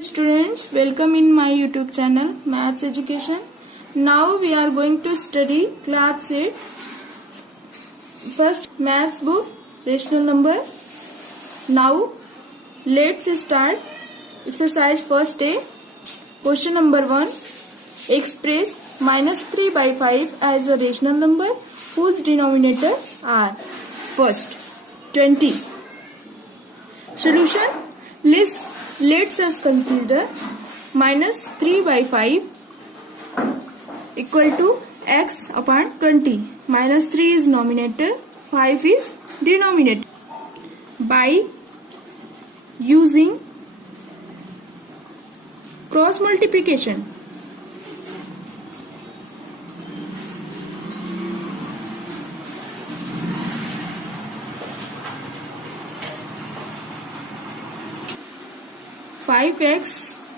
Students, welcome in my YouTube channel Maths Education. Now we are going to study class 8 first maths book rational number. Now let's start exercise first day. Question number 1. Express -3/5 as a rational number whose denominator are first 20. Solution. Let's us consider -3/5 equal to x upon 20. -3 is numerator, 5 is denominator. By using cross multiplication, x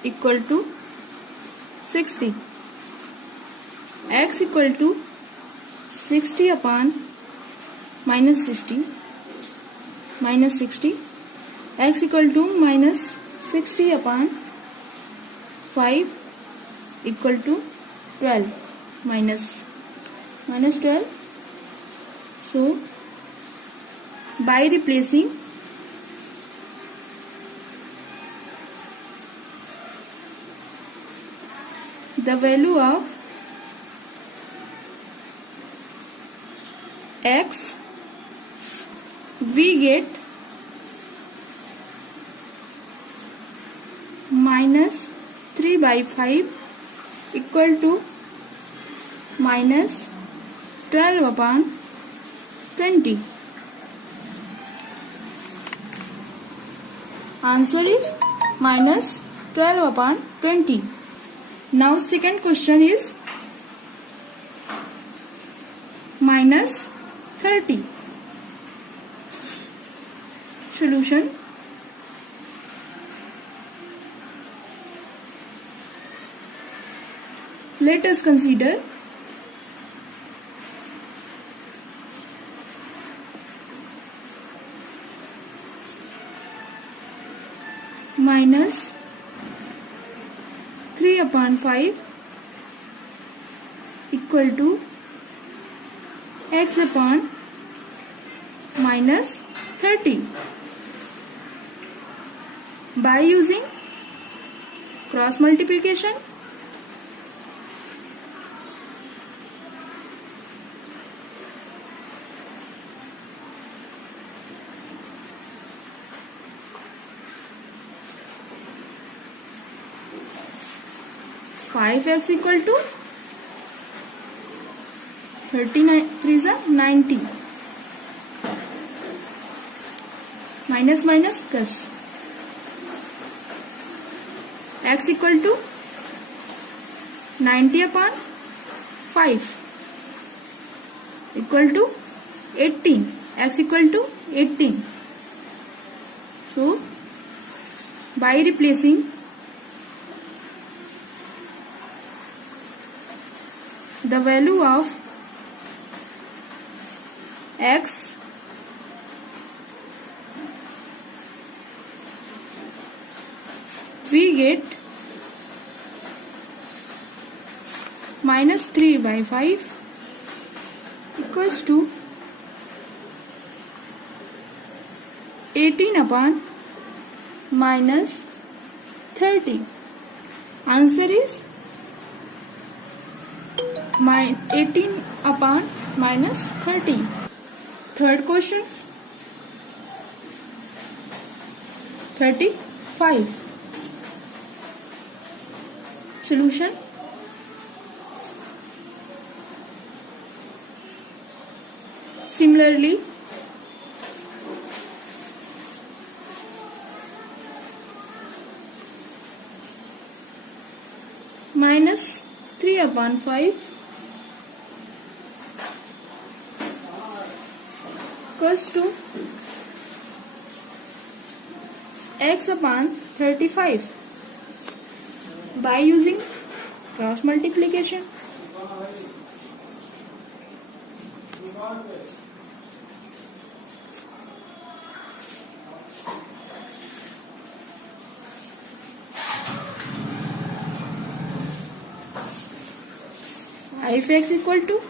equal to 60. X equal to 60 upon -60 x equal to -60 upon 5 equal to 12 minus 12. So by replacing the value of x, we get -3/5 equal to -12 upon 20. Answer is -12 upon 20. Now second question is -30. Solution. Let us consider -3/5 equal to x upon -30. By using cross multiplication, x equal to 39 3 is 90 minus plus x equal to 90 upon 5 equal to 18. X equal to 18. So by replacing the value of x, we get -3/5 equals to 18 upon -30. Answer is 18 upon -30. Third question 35. Solution. Similarly, -3/5 equals to x upon 35. By using cross multiplication, If x equal to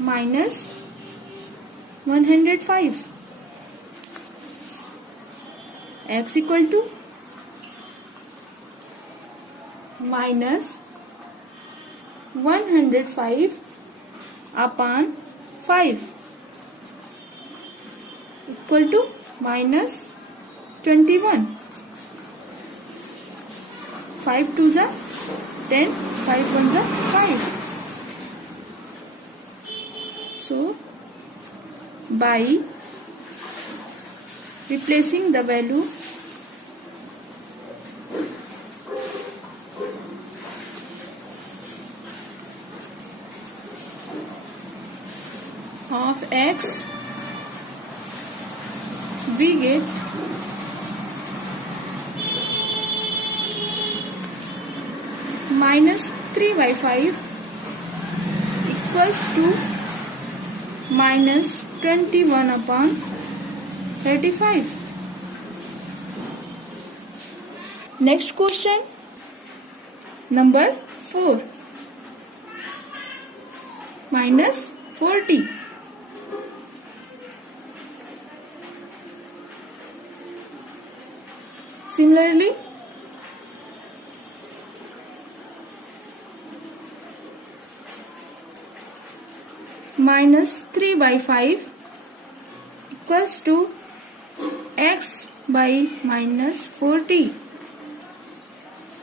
minus 105, x equal to minus 105 upon 5 equal to minus 21. 5 2 जा 10, 5 1 जा 5. So by replacing the value of x, we get minus 3 by 5 equals to minus 21 upon 35. Next question, number 4, minus 40. Similarly, minus 3 by 5 equals to x by minus 40.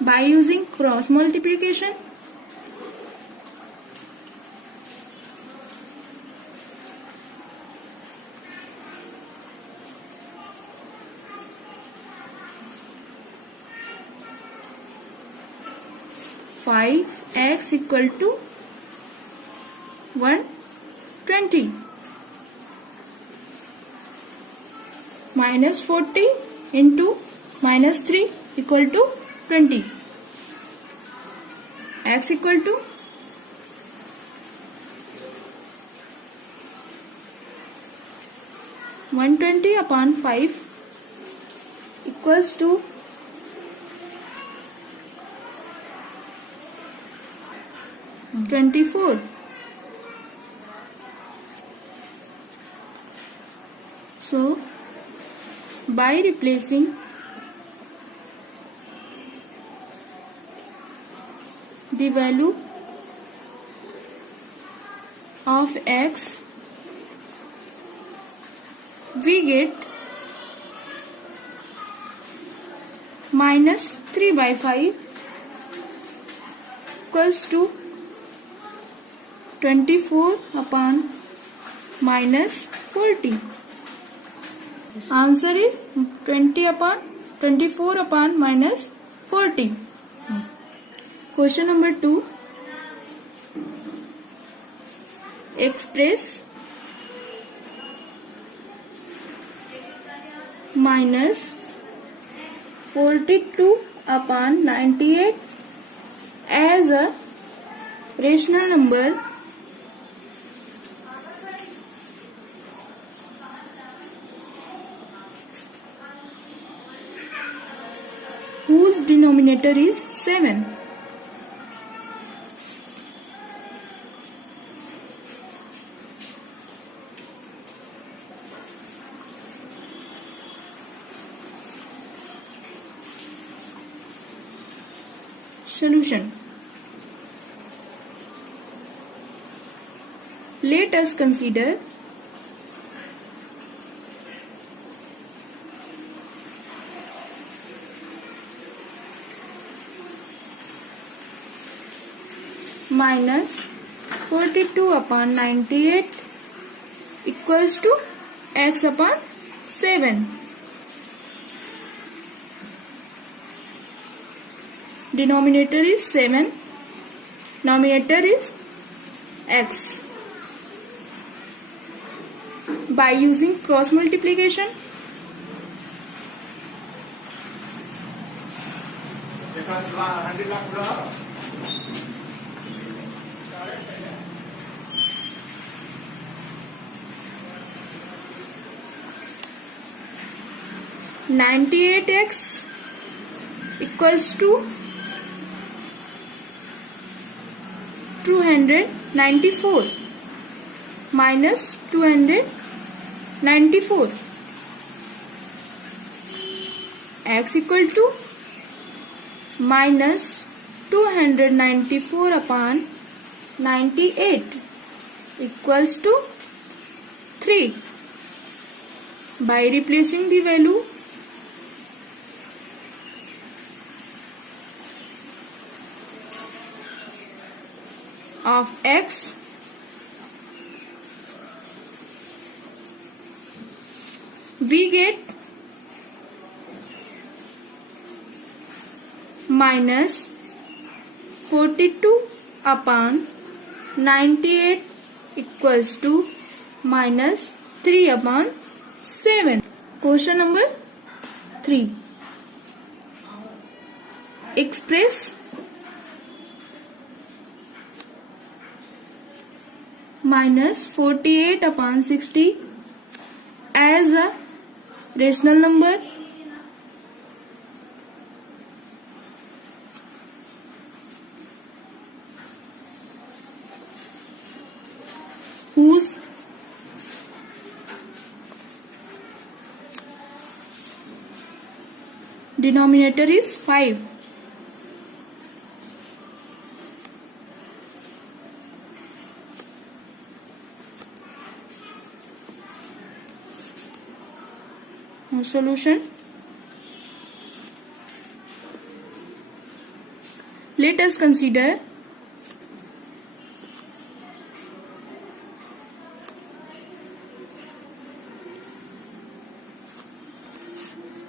By using cross multiplication, x equal to 120 minus 40 into minus 3 equal to 20. X equal to 120 upon 5 equals to 24. So by replacing the value of x, we get minus 3 by 5 equals to 24 upon minus 40. Answer is 24 upon minus 40. Question number 2. Express minus 42 upon 98 as a rational number whose denominator is 7. Solution. Let us consider minus 42 upon 98 equals to x upon 7. Denominator is 7, numerator is x. By using cross multiplication, (98x) equals to 294 minus 294 x equal to minus 294 upon 98 equals to 3. By replacing the value of x we get minus 42 upon 98 equals to minus 3 upon 7. Question number 3. Express minus 48 upon 60 as a rational number whose denominator is 5. Now solution. Let us consider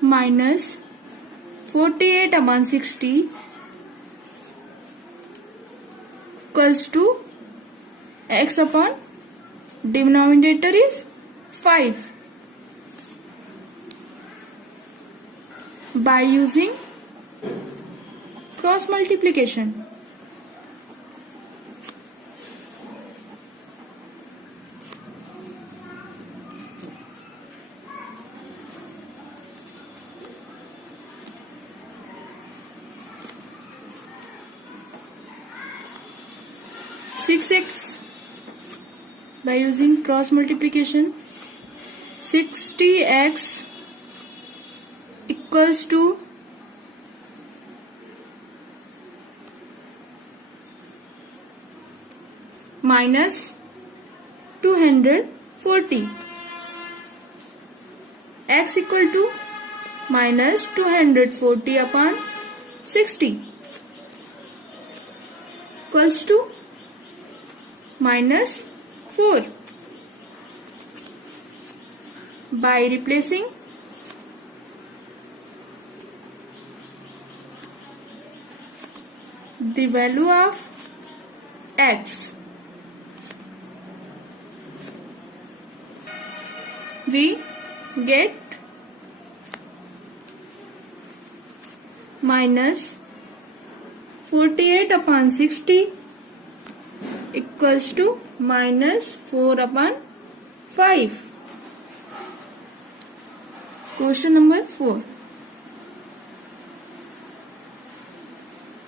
minus 48 upon 60 equals to x upon denominator is 5. By using cross multiplication. By using cross multiplication, 60x equals to minus 240. X equal to minus 240 upon 60 equals to minus 4. By replacing the value of x, we get minus 48 upon 60 equals to minus 4 upon 5. Question number 4.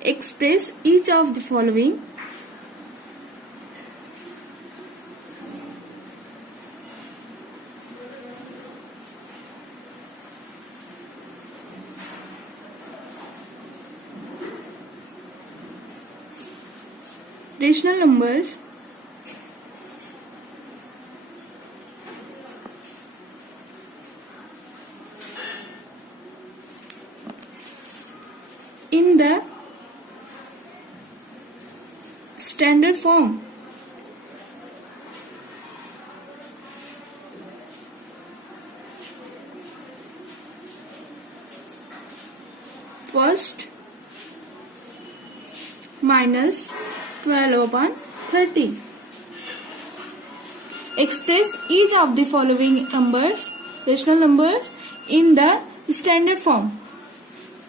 Express each of the following rational numbers in the standard form. First, minus 12 upon 30. Express each of the following numbers, rational numbers, in the standard form.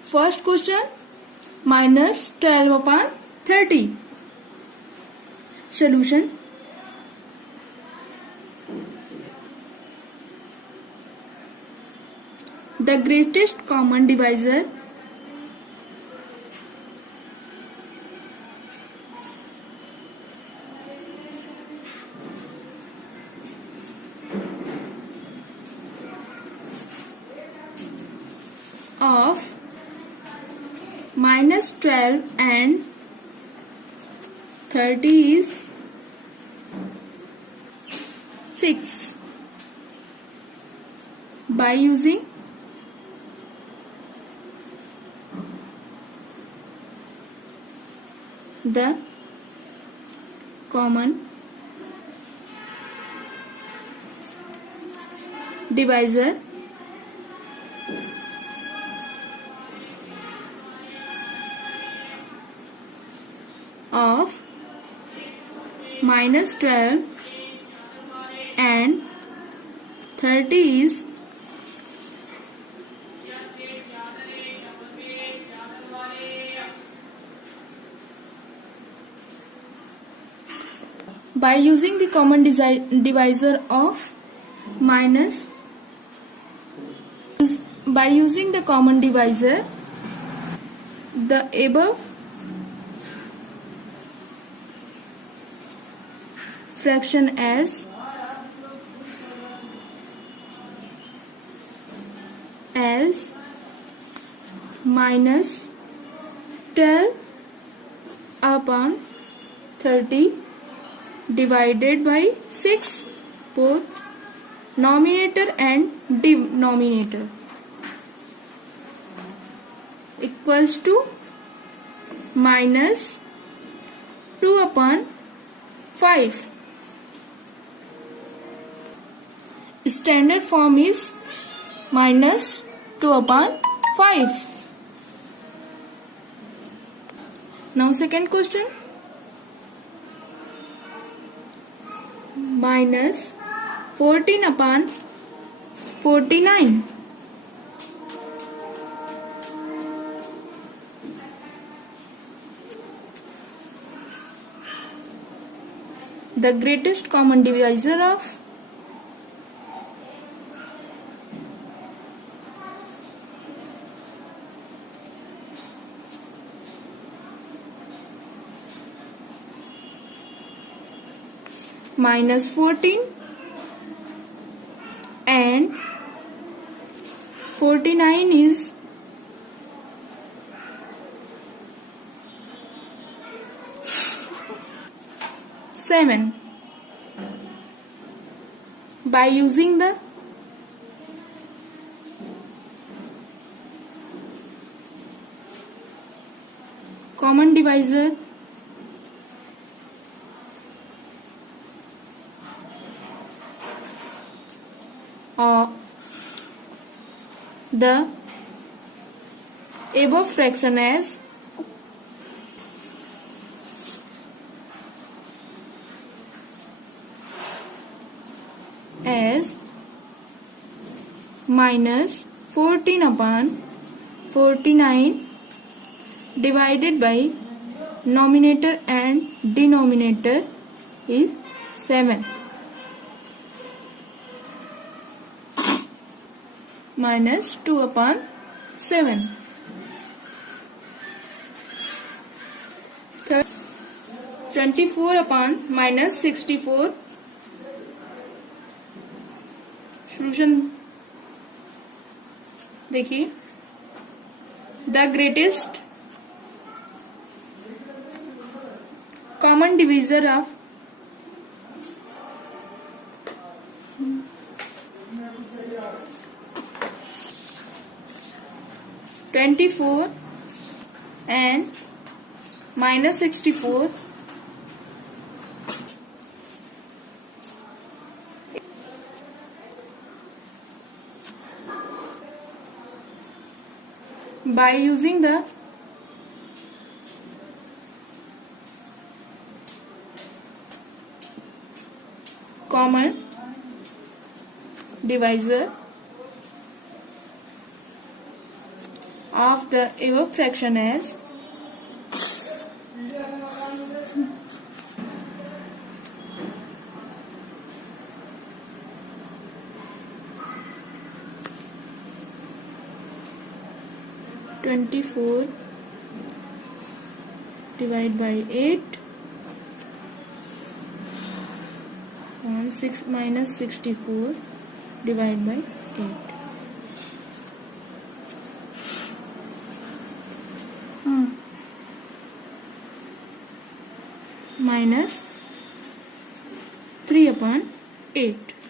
First question, minus 12 upon 30. Solution. The greatest common divisor of minus 12 and 30 is 6. By using the common divisor of minus 12 and 30 is by using the common divisor of minus by using the common divisor, the above fraction as minus 12 upon 30 divided by 6, both numerator and denominator, equals to minus 2 upon 5. Standard form is minus 2 upon 5. Now second question. Minus 14 upon 49. The greatest common divisor of minus 14 and 49 is 7. By using the common divisor of the above fraction as minus 14 upon 49 divided by numerator and denominator is 7. Minus 2 upon 7. 24 upon minus 64. Solution देखिए. The greatest common divisor of (24) and minus 64 by using the common divisor of the above fraction as (24) divided by 8 on 6 minus 64 divided by 8. minus 3 upon 8.